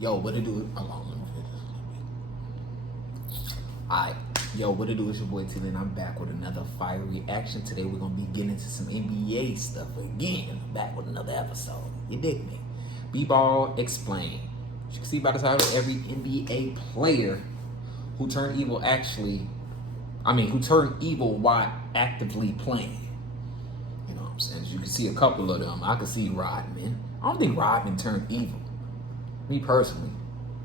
Yo, what it do? Hold on, let me finish this. Alright, yo, what it do? It's your boy T-Lee, and I'm back with another fire reaction. Today we're gonna be getting into some NBA stuff again. Back with another episode. You dig me? B-Ball Explained. As you can see by the title, every NBA player who turned evil who turned evil while actively playing. You know what I'm saying? As you can see a couple of them. I can see Rodman. I don't think Rodman turned evil. Me personally,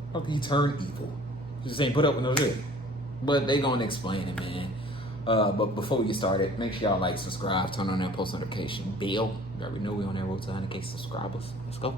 I don't think he turned evil. He just ain't put up with no shit. But they gonna explain it, man. But before we get started, make sure y'all like, subscribe, turn on that post notification bell. You already know we on that road to 100K subscribers. Let's go.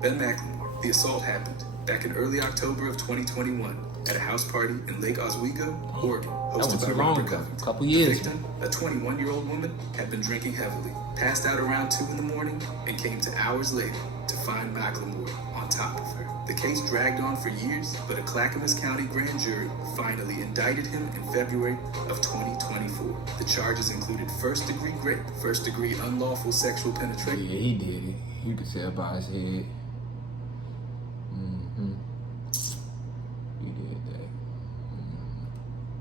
Ben McLemore. The assault happened back in early October of 2021 at a house party in Lake Oswego, Oregon, hosted by Robert Covington. A couple years. The victim, a 21-year-old woman, had been drinking heavily, passed out around 2 in the morning, and came to hours later to find McLemore on top of her. The case dragged on for years, but a Clackamas County grand jury finally indicted him in February of 2024. The charges included first-degree rape, first-degree unlawful sexual penetration. Yeah, he did it. You could tell by his head. He did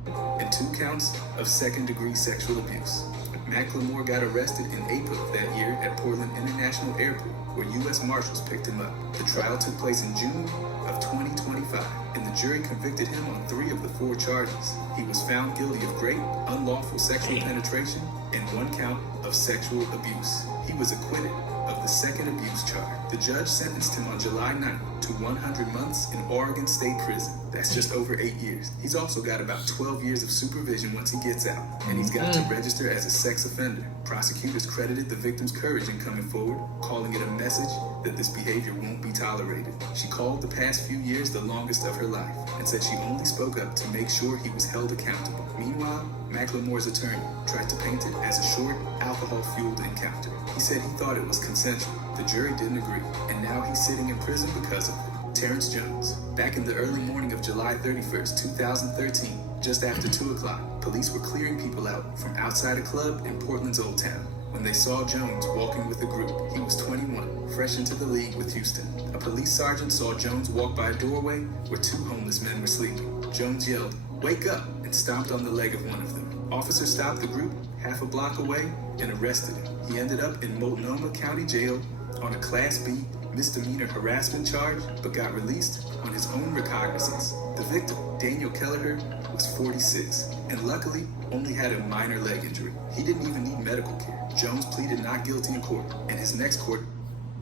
that. And 2 counts of second-degree sexual abuse. McLemore got arrested in April of that year at Portland International Airport, where U.S. Marshals picked him up. The trial took place in June of 2025, and the jury convicted him on 3 of the 4 charges. He was found guilty of rape, unlawful sexual penetration, and 1 count of sexual abuse. He was acquitted of the second abuse charge. The judge sentenced him on July 9th to 100 months in Oregon State Prison. That's just over 8 years. He's also got about 12 years of supervision once he gets out, and he's got to register as a sex offender. Prosecutors credited the victim's courage in coming forward, calling it a message that this behavior won't be tolerated. She called the past few years the longest of her life and said she only spoke up to make sure he was held accountable. Meanwhile, McLemore's attorney tried to paint it as a short, alcohol-fueled encounter. He said he thought it was consensual. The jury didn't agree, and now he's sitting in prison because of it. Terrence Jones. Back in the early morning of July 31st, 2013, just after 2 o'clock, police were clearing people out from outside a club in Portland's Old Town when they saw Jones walking with a group. He was 21, fresh into the league with Houston. A police sergeant saw Jones walk by a doorway where 2 homeless men were sleeping. Jones yelled, "Wake up!" and stomped on the leg of one of them. Officers stopped the group half a block away and arrested him. He ended up in Multnomah County Jail on a Class B misdemeanor harassment charge, but got released on his own recognizance. The victim, Daniel Kelleher, was 46, and luckily only had a minor leg injury. He didn't even need medical care. Jones pleaded not guilty in court, and his next court...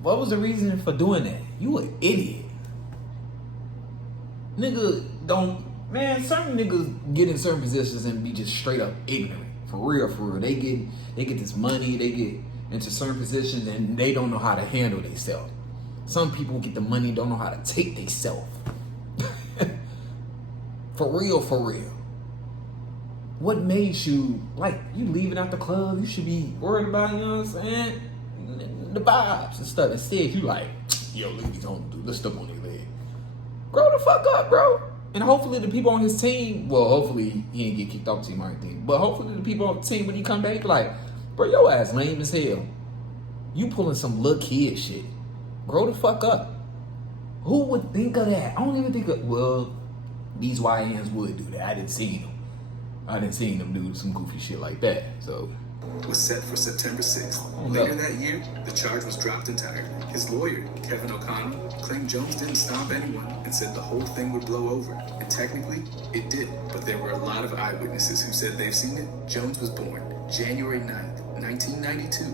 What was the reason for doing that? You an idiot. Nigga don't... Man, certain niggas get in certain positions and be just straight up ignorant. For real, for real. They get this money, they get into certain positions, and they don't know how to handle themselves. Some people get the money, don't know how to take themselves. For real, for real. What made you, you leaving out the club, you should be worried about, you know what I'm saying? The vibes and stuff. Instead, you like, yo, leave these homies, dude. Let's step on their leg. Grow the fuck up, bro. And hopefully the people on his team, well, hopefully he ain't get kicked off the team or anything, but hopefully the people on the team, when he come back, like, bro, your ass lame as hell. You pulling some little kid shit. Grow the fuck up. Who would think of that? I don't even think of, well, these YNs would do that. I didn't see them. I didn't see them do some goofy shit like that, so. Was set for September 6th. Later that year, the charge was dropped entirely. His lawyer, Kevin O'Connell, claimed Jones didn't stomp anyone and said the whole thing would blow over. And technically, it did. But there were a lot of eyewitnesses who said they've seen it. Jones was born January 9th, 1992,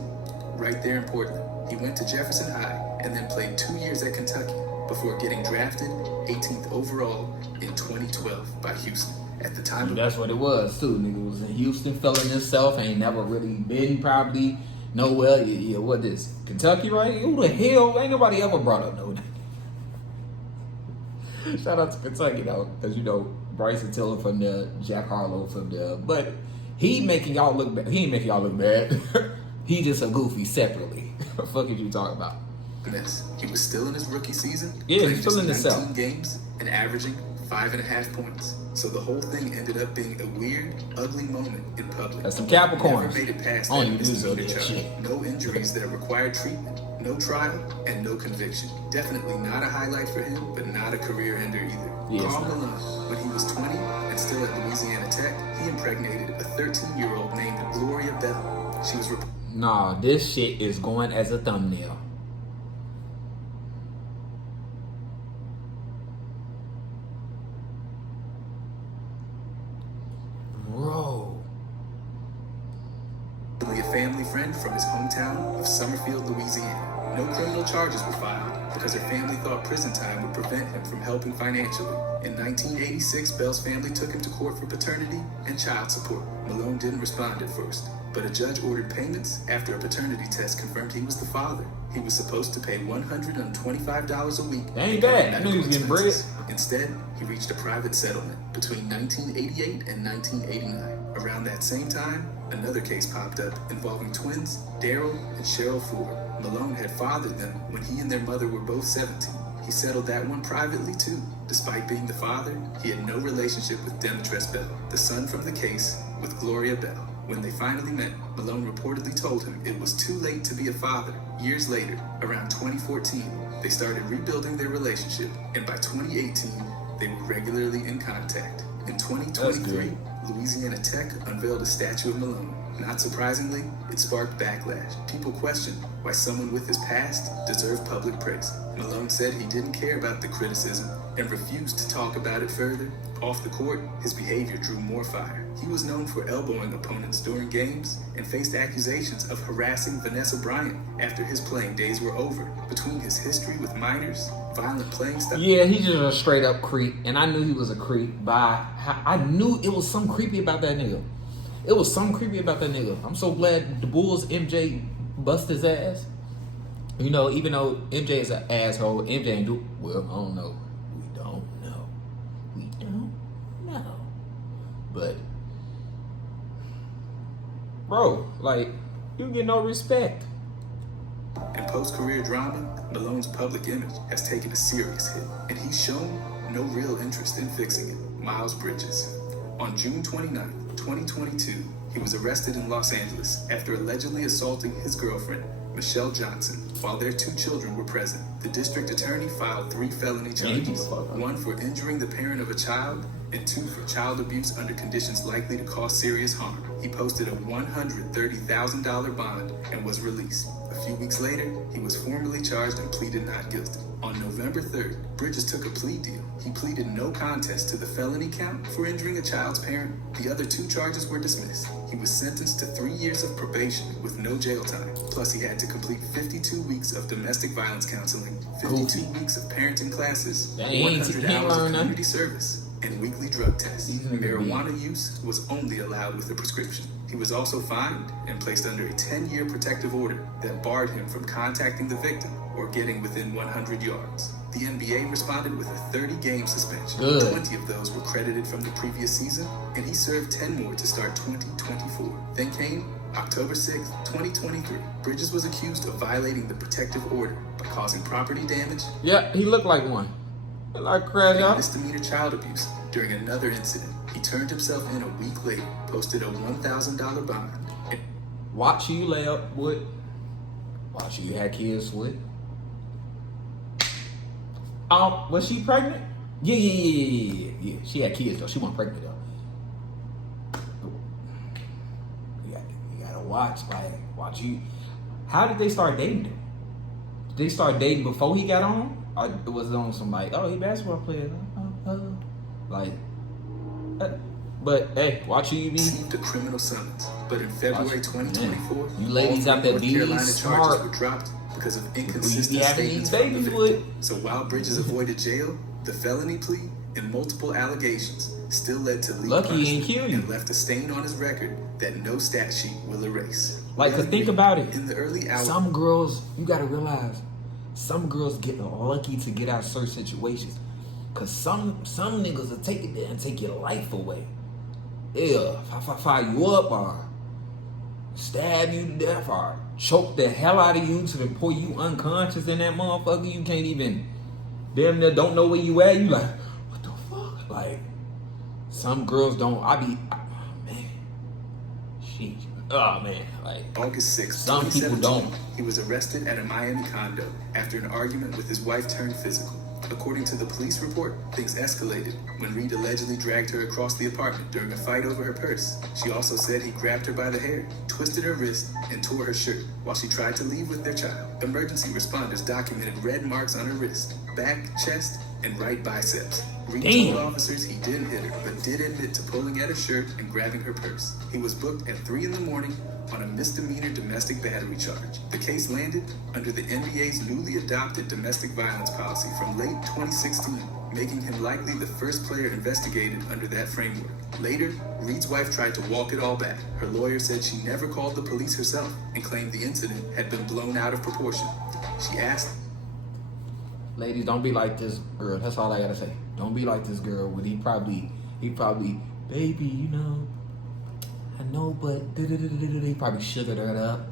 right there in Portland. He went to Jefferson High and then played 2 years at Kentucky before getting drafted 18th overall in 2012 by Houston. At the time, that's what it was too. Nigga was in Houston, feeling himself, ain't never really been probably nowhere. Yeah, what this? Kentucky, right? Who the hell? Ain't nobody ever brought up no. Shout out to Kentucky though, because you know Bryson Tiller from there, Jack Harlow from there, but he making y'all look bad. He ain't making y'all look bad. He just a goofy separately. What the fuck is you talking about? Mess. He was still in his rookie season. Yeah, he's still in the cell. 19 games and averaging 5.5 points. So the whole thing ended up being a weird, ugly moment in public. That's some Capricorns. Never made it past I that don't even misdemeanor use that charge. shit. No injuries that required treatment. No trial and no conviction. Definitely not a highlight for him, but not a career ender either. Yes, Carl Malone, when he was 20 and still at Louisiana Tech, he impregnated a 13-year-old named Gloria Bell. She was Nah, this shit is going as a thumbnail. Bro. a family friend from his hometown of Summerfield, Louisiana. No criminal charges were filed because her family thought prison time would prevent him from helping financially. In 1986, Bell's family took him to court for paternity and child support. Malone didn't respond at first, but a judge ordered payments after a paternity test confirmed he was the father. He was supposed to pay $125 a week. That ain't bad. I knew he was getting bread. Instead, he reached a private settlement between 1988 and 1989. Around that same time, another case popped up involving twins Daryl and Cheryl Ford. Malone had fathered them when he and their mother were both 17. He settled that one privately too. Despite being the father, he had no relationship with Demetress Bell, the son from the case with Gloria Bell. When they finally met, Malone reportedly told him it was too late to be a father. Years later, around 2014, they started rebuilding their relationship, and by 2018, they were regularly in contact. In 2023, Louisiana Tech unveiled a statue of Malone. Not surprisingly, it sparked backlash. People questioned why someone with his past deserved public praise. Malone said he didn't care about the criticism and refused to talk about it further. Off the court, his behavior drew more fire. He was known for elbowing opponents during games and faced accusations of harassing Vanessa Bryant after his playing days were over. Between his history with minors, violent playing style... Yeah, he's just a straight up creep, and I knew he was a creep I knew it was something creepy about that nigga. It was something creepy about that nigga. I'm so glad the Bulls MJ bust his ass. You know, even though MJ is an asshole, MJ ain't do well. I don't know. We don't know. But, bro, like, you get no respect. In post-career drama, Malone's public image has taken a serious hit, and he's shown no real interest in fixing it. Miles Bridges. On June 29th, 2022, he was arrested in Los Angeles after allegedly assaulting his girlfriend, Michelle Johnson, while their 2 children were present. The district attorney filed 3 felony charges, 1 for injuring the parent of a child and 2 for child abuse under conditions likely to cause serious harm. He posted a $130,000 bond and was released. A few weeks later, he was formally charged and pleaded not guilty. On November 3rd, Bridges took a plea deal. He pleaded no contest to the felony count for injuring a child's parent. The other 2 charges were dismissed. He was sentenced to 3 years of probation with no jail time. Plus, he had to complete 52 weeks of domestic violence counseling, 52 weeks of parenting classes, 100 hours of community service, and weekly drug tests. Marijuana use was only allowed with a prescription. He was also fined and placed under a 10-year protective order that barred him from contacting the victim or getting within 100 yards. The NBA responded with a 30-game suspension. 20 of those were credited from the previous season, and he served 10 more to start 2024. Then came October 6th, 2023. Bridges was accused of violating the protective order by causing property damage. Yeah, he looked like one. Like crazy. Misdemeanor child abuse during another incident. He turned himself in a week later, posted a $1,000 bond. Watch who you lay up with. Watch who you had kids with. Was she pregnant? Yeah. She had kids though. She wasn't pregnant though. You gotta watch. Like, watch you. How did they start dating them? Did they start dating before he got on? Or was it on somebody? Oh, he basketball player. Like, but hey, watch who you be. Received a criminal summons, but in February 2024, you ladies out there, North be Carolina smart. charges were dropped because of inconsistent statements from the victim. So while Bridges avoided jail, the felony plea and multiple allegations still led to legal punishment and left a stain on his record that no stat sheet will erase. Like, cause think about it. In the early hours, some girls, you gotta realize, some girls get lucky to get out of certain situations. Cause some niggas will take it there and take your life away. Yeah, fire you up or stab you to death or choke the hell out of you to the point you unconscious in that motherfucker. You can't even, damn near don't know where you at. You like, what the fuck? Like, some girls don't, man, sheesh. oh man, like August 6, some people 2017, don't. he was arrested at a Miami condo after an argument with his wife turned physical. According to the police report, things escalated when Reed allegedly dragged her across the apartment during a fight over her purse. She also said he grabbed her by the hair, twisted her wrist, and tore her shirt while she tried to leave with their child. Emergency responders documented red marks on her wrist, back, chest, and right biceps. Reed told officers he didn't hit her, but did admit to pulling at her shirt and grabbing her purse. He was booked at 3 in the morning on a misdemeanor domestic battery charge. The case landed under the NBA's newly adopted domestic violence policy from late 2016, making him likely the first player investigated under that framework. Later, Reed's wife tried to walk it all back. Her lawyer said she never called the police herself and claimed the incident had been blown out of proportion. She asked, ladies, don't be like this girl. That's all I gotta say. Don't be like this girl when he probably, baby, you know, I know, but he probably sugared her up.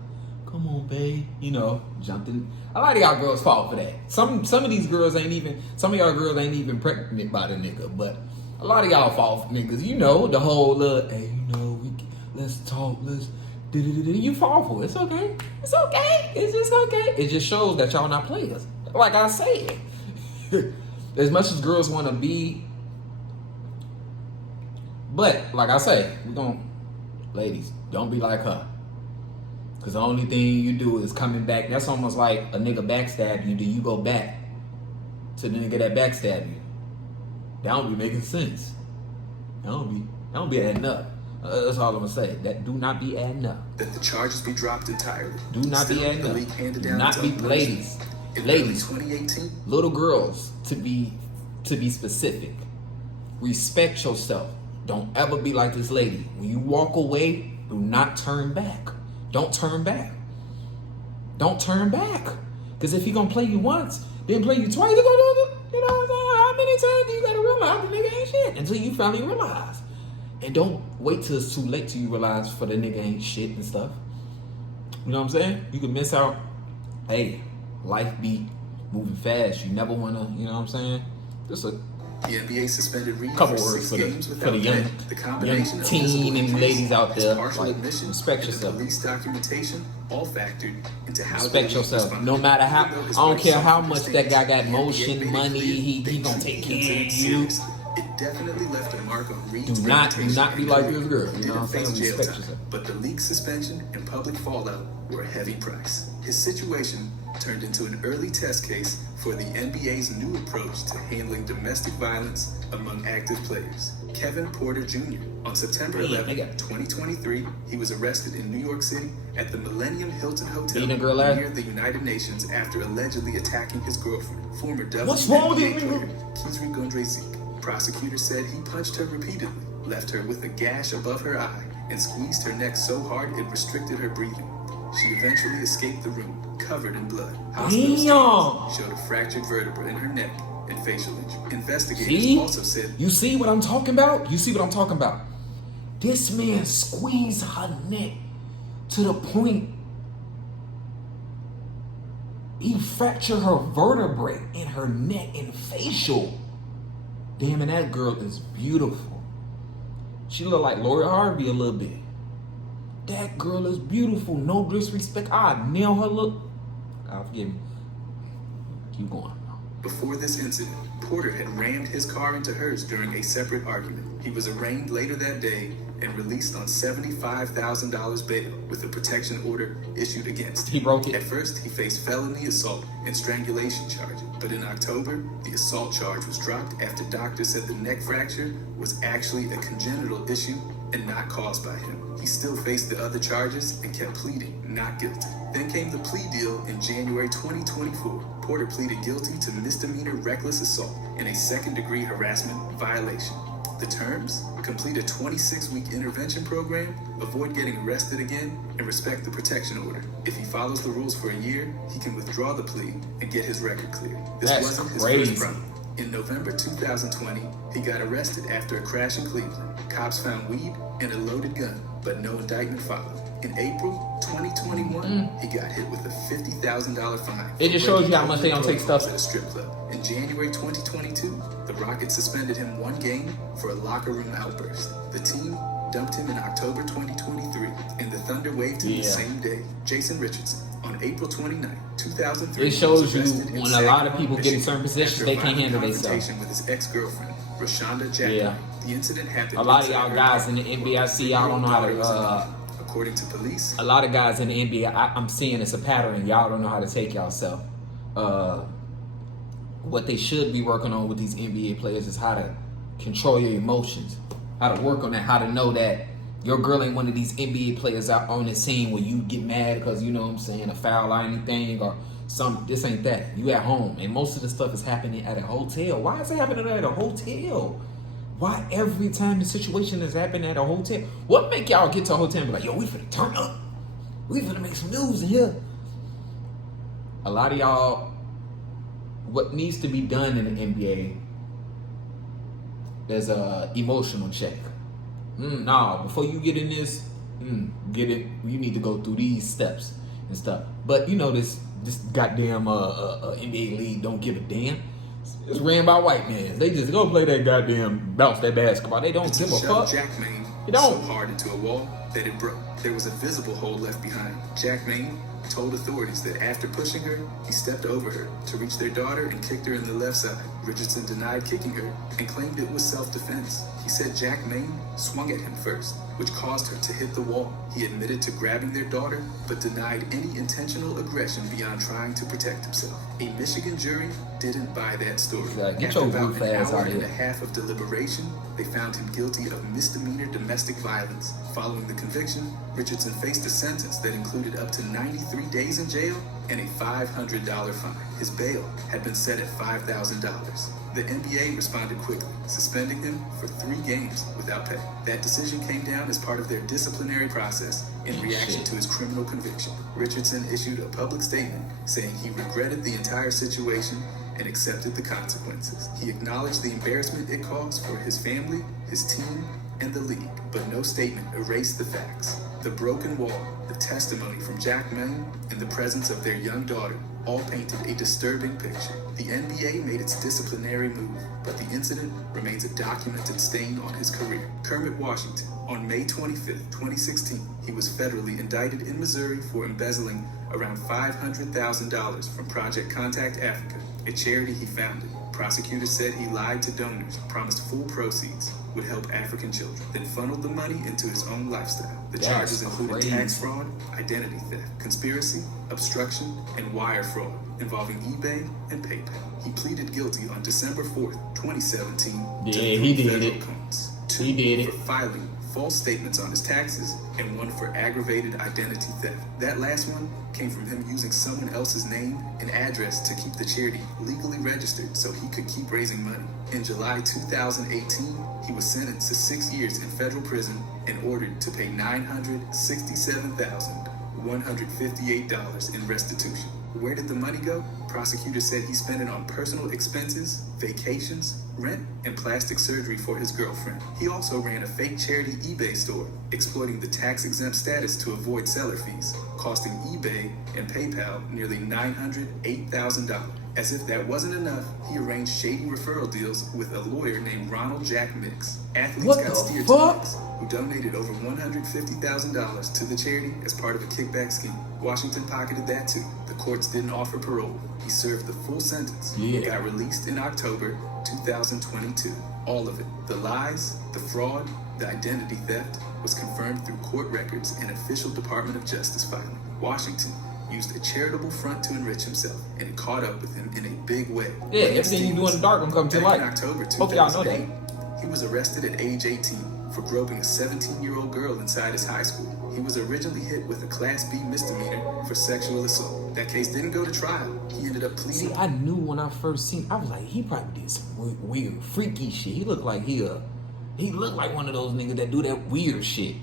Come on, babe. You know, jumped in. A lot of y'all girls fall for that. Some of these girls ain't even, some of y'all girls ain't even pregnant by the nigga, but a lot of y'all fall for niggas. You know, the whole, hey, you know, let's talk, you fall for it. It's okay. It's okay. It's just okay. It just shows that y'all not players. Like I said, as much as girls want to be, but like I say, ladies, don't be like her. Because the only thing you do is coming back. That's almost like a nigga backstab you. Do you go back to the nigga that backstab you? That don't be making sense. That don't be adding up. That's all I'm gonna say. That do not be adding up. that the charges be dropped entirely. Do not be adding up. Do not be, ladies, 2018, little girls, to be specific. Respect yourself. Don't ever be like this lady. When you walk away, do not turn back. Don't turn back. Don't turn back. Because if he gonna play you once, then play you twice, he gonna do it. You know what I'm saying? How many times do you gotta realize the nigga ain't shit until you finally realize? And don't wait till it's too late till you realize for the nigga ain't shit and stuff. You know what I'm saying? You can miss out. Hey, life be moving fast. You never wanna, you know what I'm saying? Just a the NBA suspended Reed couple for words 6 for the, games for without the pay. young The combination of teen physical and injuries, ladies out his there. partial Like, admission, respect and yourself. the police documentation all factored into how Respect the yourself. responded. No matter how, Even though his I don't wife care how suffered much the that guy stakes, got the motion, NBA made it money, clear he they gonna treat take the care incident of you. seriously. It definitely left a mark on Reed's Do not reputation be and like career. this girl. You He know what I'm didn't saying? face jail Respect time, yourself. but the league suspension and public fallout were a heavy price. His situation turned into an early test case for the NBA's new approach to handling domestic violence among active players. Kevin Porter Jr. On September 11, 2023, he was arrested in New York City at the Millennium Hilton Hotel near the United Nations after allegedly attacking his girlfriend, former WNBA player Kizri Gondrezic. Prosecutors said he punched her repeatedly, left her with a gash above her eye, and squeezed her neck so hard it restricted her breathing. She eventually escaped the room, covered in blood. Hospital scans showed a fractured vertebra in her neck and facial injury. Investigators also said, You see what I'm talking about? You see what I'm talking about? This man squeezed her neck to the point he fractured her vertebrae in her neck and facial. Damn, and that girl is beautiful. She look like Lori Harvey a little bit. That girl is beautiful. No disrespect. I nail her look. Forgive me. Keep going. Before this incident, Porter had rammed his car into hers during a separate argument. He was arraigned later that day and released on $75,000 bail with a protection order issued against him. He broke it. At first, he faced felony assault and strangulation charges, but in October, the assault charge was dropped after doctors said the neck fracture was actually a congenital issue and not caused by him. He still faced the other charges and kept pleading not guilty. Then came the plea deal in January 2024. Porter pleaded guilty to misdemeanor reckless assault and a second-degree harassment violation. The terms: complete a 26-week intervention program, avoid getting arrested again, and respect the protection order. If he follows the rules for a year, he can withdraw the plea and get his record cleared. This wasn't his first problem. In November 2020, he got arrested after a crash in Cleveland. Cops found weed and a loaded gun, but no indictment followed. In April 2021, he got hit with a $50,000 fine. It just shows you how much they don't take stuff at a strip club. In January 2022, the Rockets suspended him 1 game for a locker room outburst. The team dumped him in October 2023, and the Thunder waived him the same day. Jason Richardson, on April 29, 2003, it shows you was when a lot of people get in certain positions, they can't handle themselves. With his ex-girlfriend, Rashonda Jackman. The incident happened. A lot of y'all guys in the NBA, I see y'all don't know how to. According to police, a lot of guys in the NBA, I'm seeing it's a pattern. Y'all don't know how to take yourself. What they should be working on with these NBA players is how to control your emotions, how to work on that, how to know that your girl ain't one of these NBA players out on the scene where you get mad because, you know what I'm saying, a foul or anything or something. This ain't that. You at home, and most of the stuff is happening at a hotel. Why is it happening at a hotel? Why every time the situation is happening at a hotel? What make y'all get to a hotel and be like, yo, we finna turn up. We finna make some news in here. A lot of y'all, what needs to be done in the NBA is a emotional check. Nah, before you get in this, get it. You need to go through these steps and stuff. But you know this goddamn NBA league don't give a damn. It's ran by white men. They just go play that goddamn bounce that basketball. They don't give a fuck. Jack Maine You don't. so hard into a wall that it broke. There was a visible hole left behind. Jack Maine told authorities that after pushing her, he stepped over her to reach their daughter and kicked her in the left side. Richardson denied kicking her and claimed it was self-defense. He said Jack Maine swung at him first, which caused her to hit the wall. He admitted to grabbing their daughter, but denied any intentional aggression beyond trying to protect himself. A Michigan jury didn't buy that story. Get After your about goof an ass hour out and here. a half of deliberation, they found him guilty of misdemeanor domestic violence. Following the conviction, Richardson faced a sentence that included up to 93 days in jail and a $500 fine. His bail had been set at $5,000. The NBA responded quickly, suspending him for 3 games without pay. That decision came down as part of their disciplinary process in reaction to his criminal conviction. Richardson issued a public statement saying he regretted the entire situation and accepted the consequences. He acknowledged the embarrassment it caused for his family, his team, and the league, but no statement erased the facts. The broken wall, the testimony from Jack Maine, and the presence of their young daughter all painted a disturbing picture. The NBA made its disciplinary move, but the incident remains a documented stain on his career. Kermit Washington, on May 25, 2016, he was federally indicted in Missouri for embezzling around $500,000 from Project Contact Africa, a charity he founded. Prosecutors said he lied to donors, promised full proceeds would help African children, then funneled the money into his own lifestyle. The charges included tax fraud, identity theft, conspiracy, obstruction, and wire fraud involving eBay and PayPal. He pleaded guilty on December 4th, 2017 to 3 federal counts. 2 for filing false statements on his taxes, and 1 for aggravated identity theft. That last one came from him using someone else's name and address to keep the charity legally registered so he could keep raising money. In July 2018, he was sentenced to 6 years in federal prison and ordered to pay $967,158 in restitution. Where did the money go? Prosecutors said he spent it on personal expenses, vacations, rent, and plastic surgery for his girlfriend. He also ran a fake charity eBay store, exploiting the tax-exempt status to avoid seller fees, costing eBay and PayPal nearly $908,000. As if that wasn't enough, he arranged shady referral deals with a lawyer named Ronald Jack Mix. Athletes got steered to Mix, who donated over $150,000 to the charity as part of a kickback scheme. Washington pocketed that too. The courts didn't offer parole. He served the full sentence and got released in October 2022. All of it, the lies, the fraud, the identity theft, was confirmed through court records and official Department of Justice filing. Washington used a charitable front to enrich himself, and it caught up with him in a big way. Yeah, everything you do in the dark will come to light. In October Hope y'all know that. 2008, he was arrested at age 18 for groping a 17-year-old girl inside his high school. He was originally hit with a Class B misdemeanor for sexual assault. That case didn't go to trial. He ended up pleading. See, I knew when I first seen, I was like, he probably did some weird, freaky shit. He looked like he looked like one of those niggas that do that weird shit.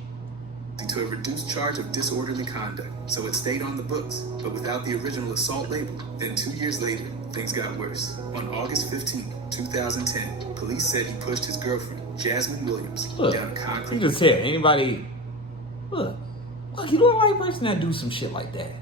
To a reduced charge of disorderly conduct, so it stayed on the books, but without the original assault label. Then 2 years later, things got worse. On August 15, 2010, police said he pushed his girlfriend, Jasmine Williams, down a concrete. You just said anybody. Look, you look like a person that do some shit like that.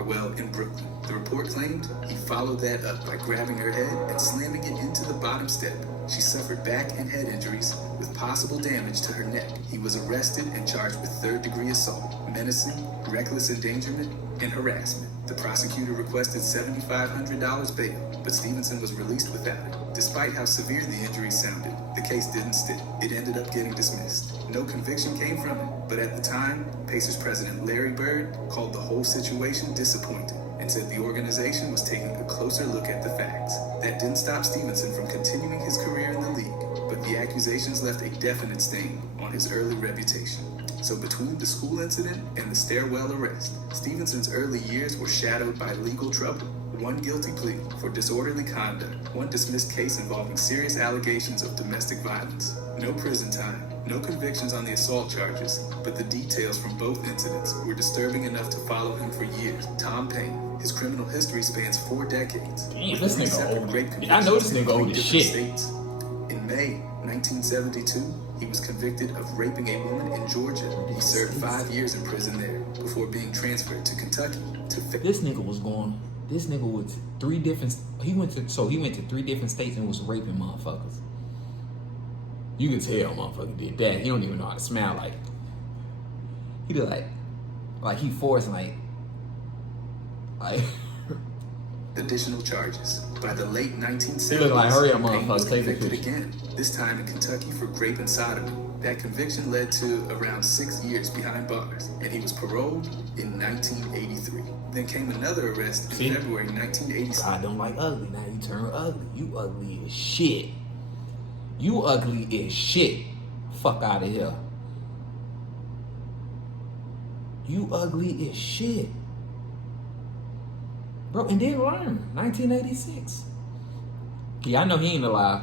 Well, in Brooklyn, the report claimed he followed that up by grabbing her head and slamming it into the bottom step She suffered back and head injuries with possible damage to her neck. He was arrested and charged with third-degree assault, menacing, reckless endangerment, and harassment. The prosecutor requested $7,500 bail, but Stevenson was released without it. Despite how severe the injuries sounded, the case didn't stick. It ended up getting dismissed. No conviction came from it, but at the time, Pacers president Larry Bird called the whole situation disappointing and said the organization was taking a closer look at the facts. That didn't stop Stevenson from continuing his career in the league, but the accusations left a definite stain on his early reputation. So between the school incident and the stairwell arrest, Stevenson's early years were shadowed by legal trouble. One guilty plea for disorderly conduct, one dismissed case involving serious allegations of domestic violence. No prison time, no convictions on the assault charges, but the details from both incidents were disturbing enough to follow him for years. Tom Payne, his criminal history spans 4 decades. Damn, this nigga old. I know this nigga old as shit. States. In May 1972, he was convicted of raping a woman in Georgia. He served 5 years in prison there before being transferred to Kentucky to This nigga was going. This nigga was 3 different. He went to 3 different states and was raping motherfuckers. You can tell motherfucker did that. He don't even know how to smile. Like he did like he forced like additional charges. By the late 1970s, he looked like, hurry up, Payne was motherfucker, take a convicted picture. again, this time in Kentucky for grape and sodomy. That conviction led to around 6 years behind bars, and he was paroled in 1983. Then came another arrest in February 1986. I don't like ugly. Now you turn ugly. You ugly as shit. You ugly as shit. Fuck out of here. You ugly as shit. Bro, and then learn. 1986. Yeah, I know he ain't alive.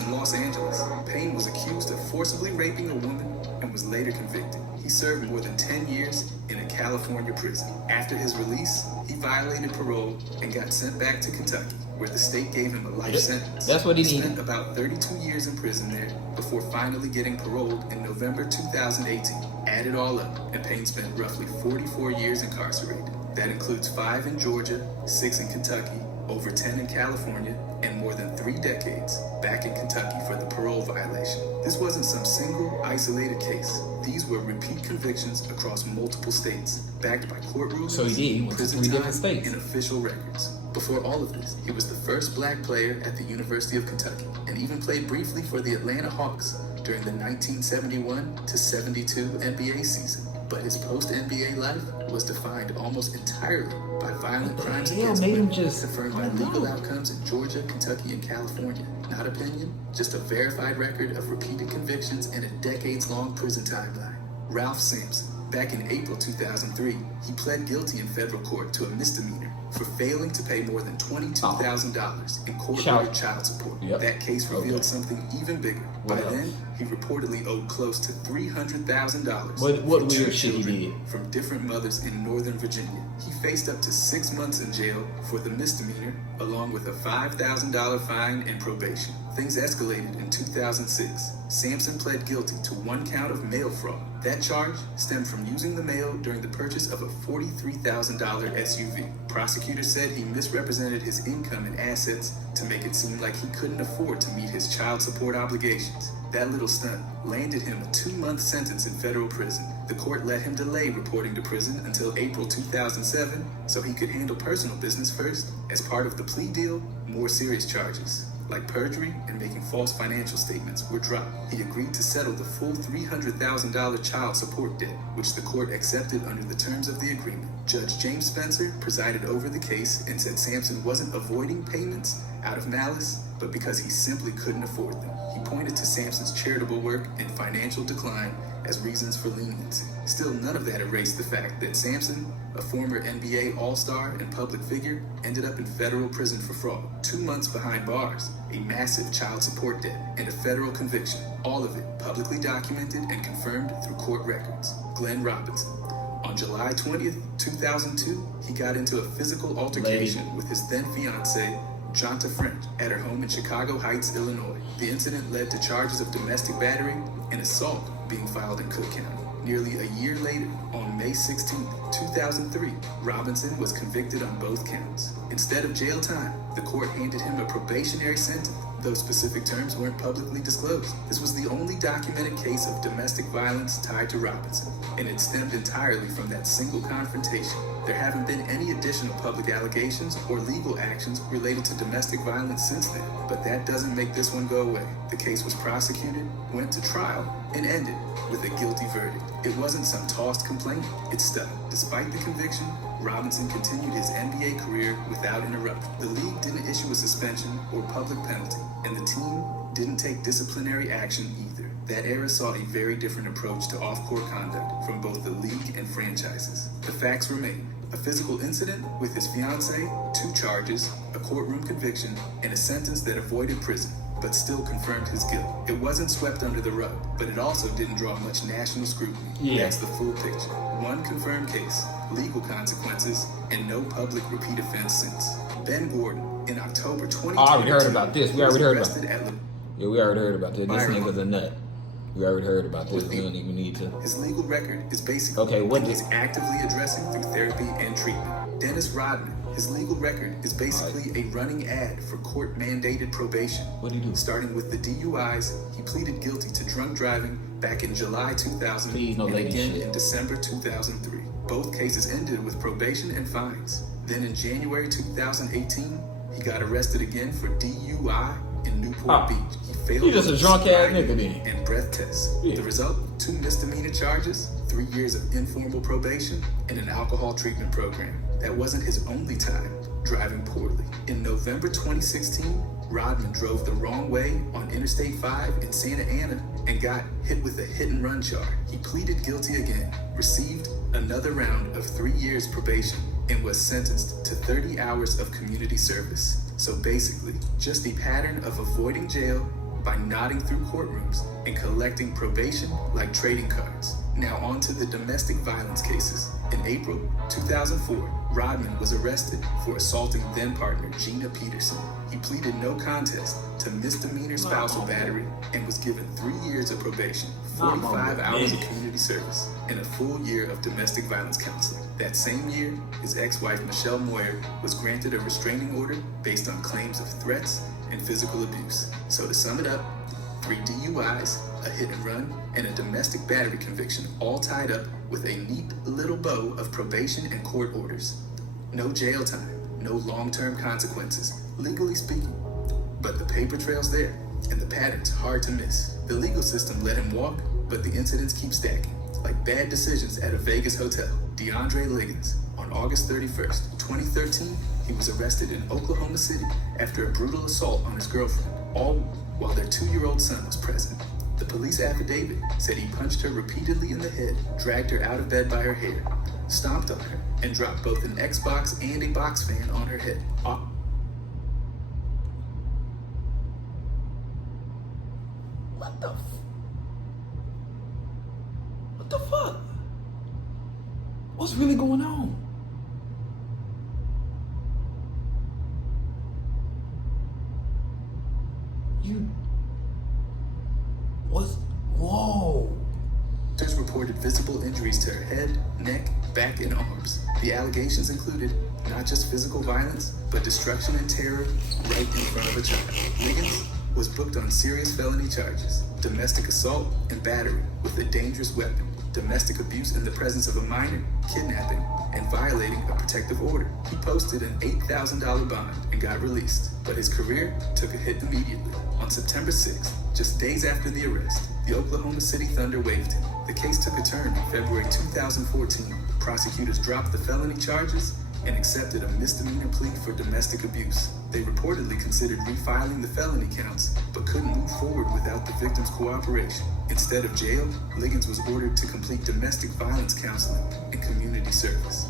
In Los Angeles, Payne was accused of forcibly raping a woman and was later convicted. He served more than 10 years in a California prison. After his release, he violated parole and got sent back to Kentucky, where the state gave him a life sentence. That's what he spent needed. about 32 years in prison there before finally getting paroled in November 2018. Add it all up, and Payne spent roughly 44 years incarcerated. That includes 5 in Georgia, 6 in Kentucky, over 10 in California, and more than 3 decades back in Kentucky for the parole violation. This wasn't some single, isolated case. These were repeat convictions across multiple states, backed by court rulings, So he went to prison 3 time, different states. and official records. Before all of this, he was the first black player at the University of Kentucky, and even played briefly for the Atlanta Hawks during the 1971-72 NBA season. But his post-NBA life was defined almost entirely by violent crimes against women, confirmed by legal outcomes in Georgia, Kentucky, and California. Not opinion, just a verified record of repeated convictions and a decades-long prison timeline. Ralph Sampson. Back in April 2003, he pled guilty in federal court to a misdemeanor for failing to pay more than $22,000 in court-ordered child support. Yep. That case revealed something even bigger. What By else? then, he reportedly owed close to $300,000 What for 2 weird shit he children did? from different mothers in Northern Virginia. He faced up to 6 months in jail for the misdemeanor, along with a $5,000 fine and probation. Things escalated in 2006. Sampson pled guilty to 1 count of mail fraud. That charge stemmed from using the mail during the purchase of a $43,000 SUV. Prosecutors said he misrepresented his income and assets to make it seem like he couldn't afford to meet his child support obligations. That little stunt landed him a 2-month sentence in federal prison. The court let him delay reporting to prison until April 2007 so he could handle personal business first. As part of the plea deal, more serious charges, like perjury and making false financial statements, were dropped. He agreed to settle the full $300,000 child support debt, which the court accepted under the terms of the agreement. Judge James Spencer presided over the case and said Sampson wasn't avoiding payments out of malice, but because he simply couldn't afford them. He pointed to Sampson's charitable work and financial decline as reasons for leniency. Still, none of that erased the fact that Sampson, a former NBA All-Star and public figure, ended up in federal prison for fraud. 2 months behind bars, a massive child support debt, and a federal conviction. All of it publicly documented and confirmed through court records. Glenn Robinson. On July 20th, 2002, he got into a physical altercation with his then-fiancée, Jonta French, at her home in Chicago Heights, Illinois. The incident led to charges of domestic battery and assault being filed in Cook County. Nearly a year later, on May 16, 2003, Robinson was convicted on both counts. Instead of jail time, the court handed him a probationary sentence, Those specific terms weren't publicly disclosed. This was the only documented case of domestic violence tied to Robinson, and it stemmed entirely from that single confrontation. There haven't been any additional public allegations or legal actions related to domestic violence since then, but that doesn't make this one go away. The case was prosecuted, went to trial, and ended with a guilty verdict. It wasn't some tossed complaint, it stuck. Despite the conviction, Robinson continued his NBA career without interruption. The league didn't issue a suspension or public penalty, and the team didn't take disciplinary action either. That era saw a very different approach to off-court conduct from both the league and franchises. The facts remain: a physical incident with his fiancée, 2 charges, a courtroom conviction, and a sentence that avoided prison, but still confirmed his guilt. It wasn't swept under the rug, but it also didn't draw much national scrutiny. That's the full picture. 1 confirmed case, legal consequences, and no public repeat offense since. Ben Gordon, in October 2022, I already heard about this. We already heard about arrested this. at Yeah, we already heard about this. This Byron. nigga's a nut. We already heard about this. We don't even need to. His legal record is basically Okay, what he's did- actively addressing through therapy and treatment. Dennis Rodman, his legal record is basically a running ad for court-mandated probation. What'd he do? Starting with the DUIs, he pleaded guilty to drunk driving back in July 2000 Please, no and lady again shit. in December 2003. Both cases ended with probation and fines. Then in January 2018, he got arrested again for DUI in Newport Beach. He failed He just a both drunk ass sobriety nigga then. and breath tests. Yeah. The result? 2 misdemeanor charges, 3 years of informal probation, and an alcohol treatment program. That wasn't his only time driving poorly. In November 2016, Rodman drove the wrong way on Interstate 5 in Santa Ana and got hit with a hit and run charge. He pleaded guilty again, received another round of 3 years probation, and was sentenced to 30 hours of community service. So basically, just a pattern of avoiding jail by nodding through courtrooms and collecting probation like trading cards. Now on to the domestic violence cases. In April 2004, Rodman was arrested for assaulting then-partner Gina Peterson. He pleaded no contest to misdemeanor spousal battery and was given 3 years of probation, 45 hours of community service, and a full year of domestic violence counseling. That same year, his ex-wife Michelle Moyer was granted a restraining order based on claims of threats and physical abuse. So to sum it up, 3 DUIs, a hit and run, and a domestic battery conviction, all tied up with a neat little bow of probation and court orders. No jail time, no long-term consequences, legally speaking. But the paper trail's there, and the pattern's hard to miss. The legal system let him walk, but the incidents keep stacking. Like bad decisions at a Vegas hotel. DeAndre Liggins, on August 31st, 2013, he was arrested in Oklahoma City after a brutal assault on his girlfriend, all while their 2-year-old son was present. The police affidavit said he punched her repeatedly in the head, dragged her out of bed by her hair, stomped on her, and dropped both an Xbox and a box fan on her head. What the fuck? What's really going on? Whoa. Doctors reported visible injuries to her head, neck, back, and arms. The allegations included not just physical violence, but destruction and terror right in front of a child. Liggins was booked on serious felony charges: domestic assault and battery with a dangerous weapon, domestic abuse in the presence of a minor, kidnapping, and violating a protective order. He posted an $8,000 bond and got released, but his career took a hit immediately. On September 6th, just days after the arrest, the Oklahoma City Thunder waived him. The case took a turn in February 2014. Prosecutors dropped the felony charges and accepted a misdemeanor plea for domestic abuse. They reportedly considered refiling the felony counts, but couldn't move forward without the victim's cooperation. Instead of jail, Liggins was ordered to complete domestic violence counseling and community service.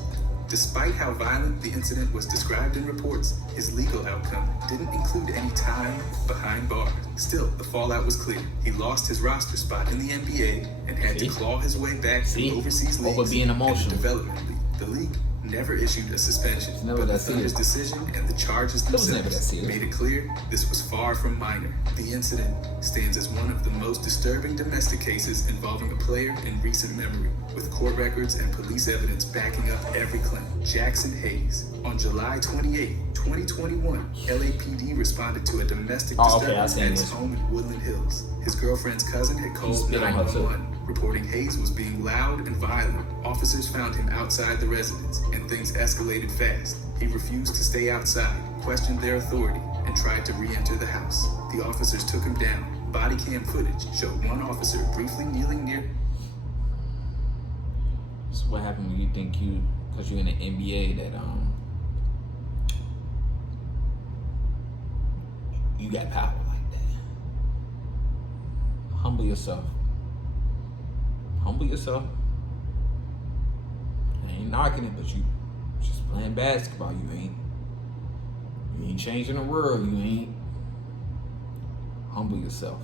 Despite how violent the incident was described in reports, his legal outcome didn't include any time behind bars. Still, the fallout was clear. He lost his roster spot in the NBA and had to claw his way back to overseas leagues being and the emotional. development league. The league never issued a suspension, never but the that Thunder's serious. decision and the charges was never that themselves serious. made it clear this was far from minor. The incident stands as one of the most disturbing domestic cases involving a player in recent memory, with court records and police evidence backing up every claim. Jackson Hayes. On July 28, 2021, LAPD responded to a domestic disturbance at his home in Woodland Hills. His girlfriend's cousin had called 911, reporting Hayes was being loud and violent. Officers found him outside the residence, and things escalated fast. He refused to stay outside, questioned their authority, and tried to re-enter the house. The officers took him down. Body cam footage showed one officer briefly kneeling near. So what happened when you think because you're in the NBA, that you got power like that? Humble yourself. Humble yourself. I ain't knocking it, but you just playing basketball. You ain't changing the world. You ain't. Humble yourself.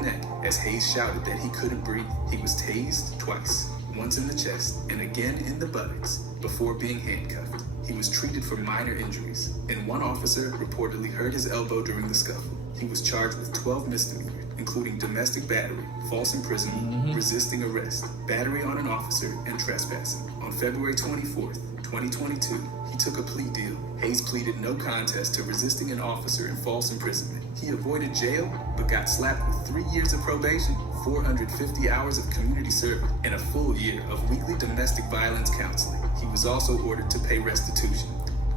Neck as Hayes shouted that he couldn't breathe. He was tased twice, once in the chest and again in the buttocks, before being handcuffed. He was treated for minor injuries, and one officer reportedly hurt his elbow during the scuffle. He was charged with 12 misdemeanors, including domestic battery, false imprisonment, resisting arrest, battery on an officer, and trespassing. On February 24th, 2022, he took a plea deal. Hayes pleaded no contest to resisting an officer and false imprisonment. He avoided jail, but got slapped with 3 years of probation, 450 hours of community service, and a full year of weekly domestic violence counseling. He was also ordered to pay restitution.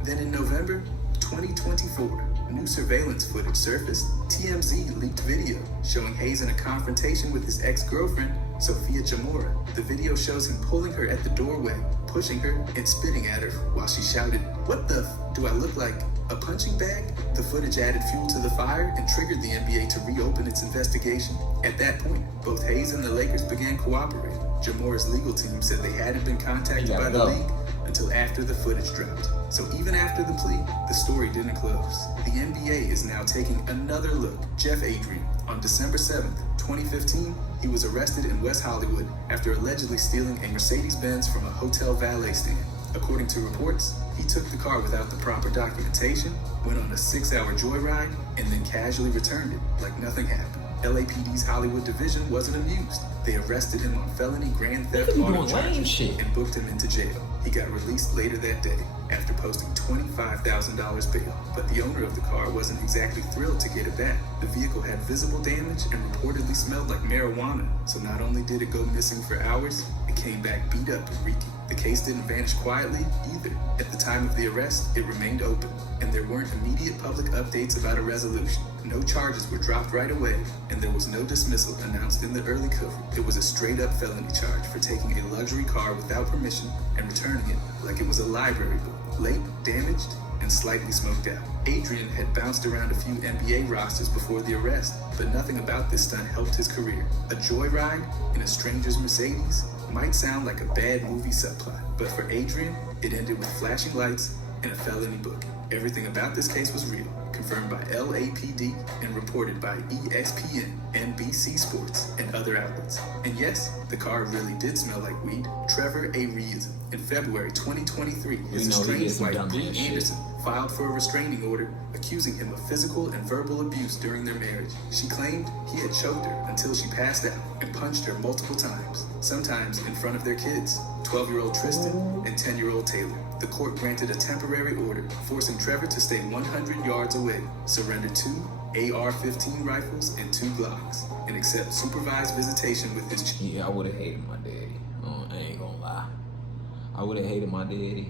Then in November 2024, new surveillance footage surfaced. TMZ leaked video showing Hayes in a confrontation with his ex-girlfriend, Sophia Chamorro. The video shows him pulling her at the doorway, pushing her, and spitting at her while she shouted, "What the do I look like? A punching bag?" The footage added fuel to the fire and triggered the NBA to reopen its investigation. At that point, both Hayes and the Lakers began cooperating. Chamorro's legal team said they hadn't been contacted by the league until after the footage dropped. So even after the plea, the story didn't close. The NBA is now taking another look. Jeff Adrien, on December 7th, 2015, he was arrested in West Hollywood after allegedly stealing a Mercedes-Benz from a hotel valet stand. According to reports, he took the car without the proper documentation, went on a 6-hour joyride, and then casually returned it like nothing happened. LAPD's Hollywood division wasn't amused. They arrested him on felony grand theft auto charges and booked him into jail. He got released later that day after posting $25,000 bail. But the owner of the car wasn't exactly thrilled to get it back. The vehicle had visible damage and reportedly smelled like marijuana. So not only did it go missing for hours, it came back beat up and reeking. The case didn't vanish quietly either. At the time of the arrest, it remained open, and there weren't immediate public updates about a resolution. No charges were dropped right away, and there was no dismissal announced in the early cover. It was a straight-up felony charge for taking a luxury car without permission and returning it like it was a library book, late, damaged, and slightly smoked out. Adrien had bounced around a few NBA rosters before the arrest, but nothing about this stunt helped his career. A joyride in a stranger's Mercedes might sound like a bad movie subplot, but for Adrien, it ended with flashing lights and a felony book. Everything about this case was real, confirmed by LAPD and reported by ESPN, NBC Sports, and other outlets. And yes, the car really did smell like weed. Trevor A. Reason. In February 2023, his estranged wife, Bree Anderson, filed for a restraining order accusing him of physical and verbal abuse during their marriage. She claimed he had choked her until she passed out and punched her multiple times, sometimes in front of their kids, 12-year-old Tristan and 10-year-old Taylor. The court granted a temporary order, forcing Trevor to stay 100 yards away, surrender 2 AR-15 rifles and 2 Glocks, and accept supervised visitation with his Yeah, I would have hated my daddy. I ain't gonna lie. I would have hated my daddy.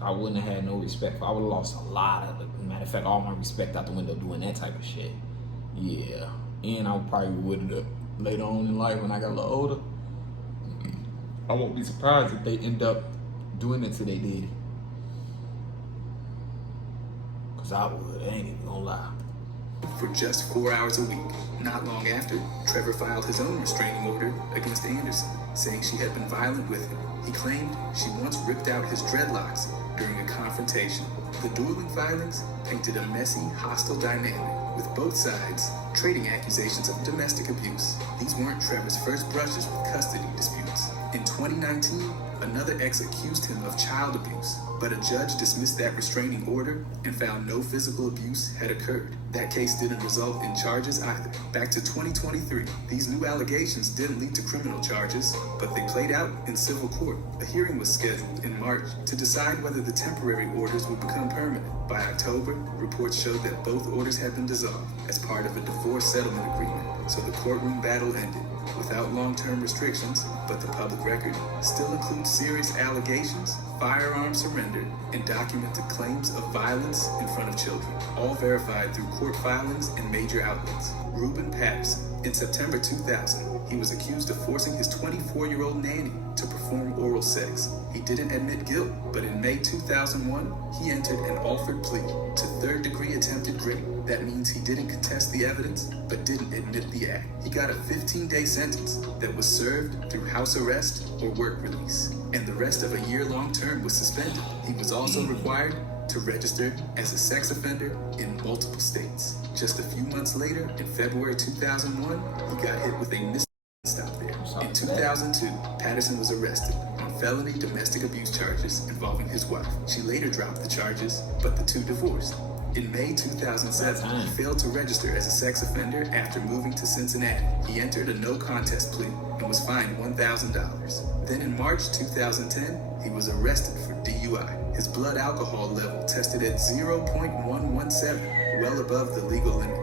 I wouldn't have had no respect. I would have lost a lot of it. Matter of fact, all my respect out the window doing that type of shit. Yeah. And I probably would have later on in life when I got a little older. I won't be surprised if they end up doing it to their daddy. Cause I would, I ain't even gonna lie. For just 4 hours a week. Not long after, Trevor filed his own restraining order against Anderson, saying she had been violent with him. He claimed she once ripped out his dreadlocks during a confrontation. The dueling filings painted a messy, hostile dynamic, with both sides trading accusations of domestic abuse. These weren't Trevor's first brushes with custody disputes. In 2019, another ex accused him of child abuse, but a judge dismissed that restraining order and found no physical abuse had occurred. That case didn't result in charges either. Back to 2023, these new allegations didn't lead to criminal charges, but they played out in civil court. A hearing was scheduled in March to decide whether the temporary orders would become permanent. By October, reports showed that both orders had been dissolved as part of a divorce settlement agreement, so the courtroom battle ended without long-term restrictions, but the public record still includes serious allegations, firearms surrendered, and documented claims of violence in front of children, all verified through court filings and major outlets. Reuben Patterson. In September 2000, he was accused of forcing his 24-year-old nanny to perform oral sex. He didn't admit guilt, but in May 2001, he entered an offered plea to third-degree attempted rape. That means he didn't contest the evidence, but didn't admit the act. He got a 15-day sentence that was served through house arrest or work release, and the rest of a year-long term was suspended. He was also required to register as a sex offender in multiple states. Just a few months later, in February 2001, he got hit with a misdemeanor stop there. In 2002, Patterson was arrested on felony domestic abuse charges involving his wife. She later dropped the charges, but the two divorced. In May 2007, he failed to register as a sex offender after moving to Cincinnati. He entered a no-contest plea and was fined $1,000. Then in March 2010, he was arrested for DUI. His blood alcohol level tested at 0.117, well above the legal limit.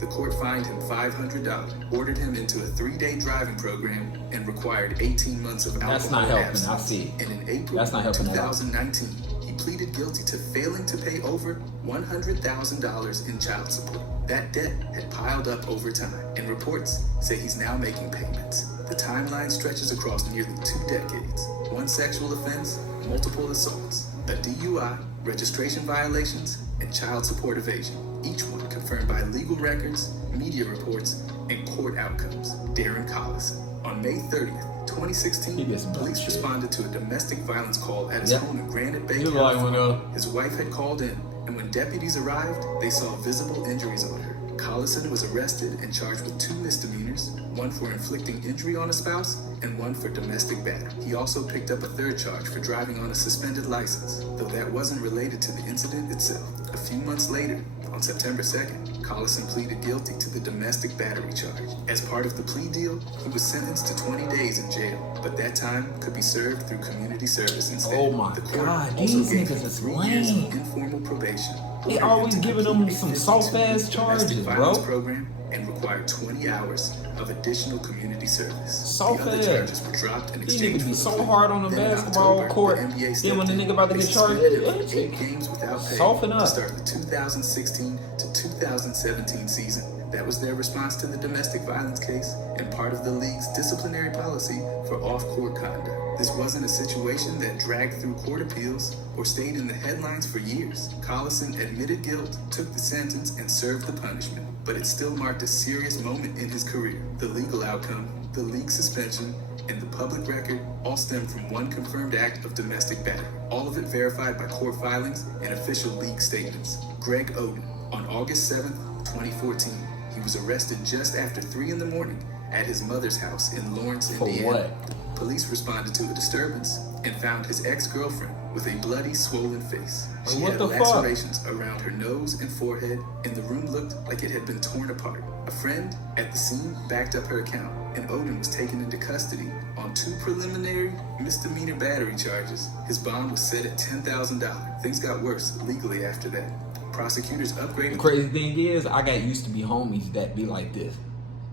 The court fined him $500, ordered him into a 3-day driving program, and required 18 months of alcohol That's not helping, abstinence. I see. And in April 2019, he pleaded guilty to failing to pay over $100,000 in child support. That debt had piled up over time, and reports say he's now making payments. The timeline stretches across nearly 2 decades. One sexual offense, multiple assaults, a DUI, registration violations, and child support evasion. Each one confirmed by legal records, media reports, and court outcomes. Darren Collison. On May 30th, 2016, police responded to a domestic violence call at his home in Granite Bay, California. His wife had called in, and when deputies arrived, they saw visible injuries on her. Collison was arrested and charged with 2 misdemeanors, one for inflicting injury on a spouse and one for domestic battery. He also picked up a 3rd charge for driving on a suspended license, though that wasn't related to the incident itself. A few months later, on September 2nd, Collison pleaded guilty to the domestic battery charge. As part of the plea deal, he was sentenced to 20 days in jail, but that time could be served through community service instead. Oh my God, these niggas is lame. Informal probation. They always giving them some soft-ass charges, bro. Program and required 20 hours of additional community service. Soft the other ass. charges were dropped in These exchange niggas be for so the hard on the Then in basketball October, court. the NBA Then when the stepped nigga about to in, get they charged, suspended 8 games without pay soften to up. start the 2016 to 2017 season. That was their response to the domestic violence case and part of the league's disciplinary policy for off-court conduct. This wasn't a situation that dragged through court appeals or stayed in the headlines for years. Collison admitted guilt, took the sentence, and served the punishment, but it still marked a serious moment in his career. The legal outcome, the league suspension, and the public record all stem from one confirmed act of domestic battery, all of it verified by court filings and official league statements. Greg Oden. On August 7th, 2014, he was arrested just after 3 in the morning at his mother's house in Lawrence, Indiana. For what? Police responded to a disturbance and found his ex-girlfriend with a bloody, swollen face. She What had the lacerations around her nose and forehead, and the room looked like it had been torn apart. A friend at the scene backed up her account, and Oden was taken into custody on 2 preliminary misdemeanor battery charges. His bond was set at $10,000. Things got worse legally after that. Prosecutors upgraded. The crazy thing is, I got used to be homies that be like this.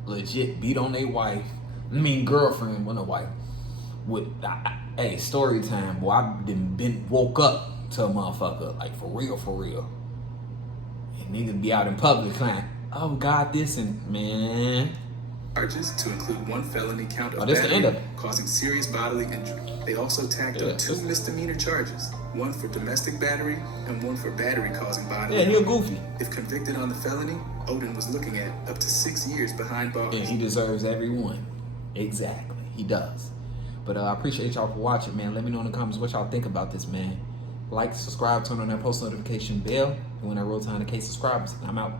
Legit beat on their wife. Girlfriend, when a wife. Hey, story time, boy. I been woke up to a motherfucker, like for real. And niggas be out in public saying, "Oh God, this and man." Charges to include 1 felony count of this the end of battery it. causing serious bodily injury. They also tacked on 2 misdemeanor charges, 1 for domestic battery and 1 for battery causing bodily Yeah, he a injury. goofy. If convicted on the felony, Oden was looking at up to 6 years behind bars. And he deserves every one. Exactly, he does. But I appreciate y'all for watching, man. Let me know in the comments what y'all think about this, man. Like, subscribe, turn on that post notification bell. And when I roll time to K subscribers, I'm out.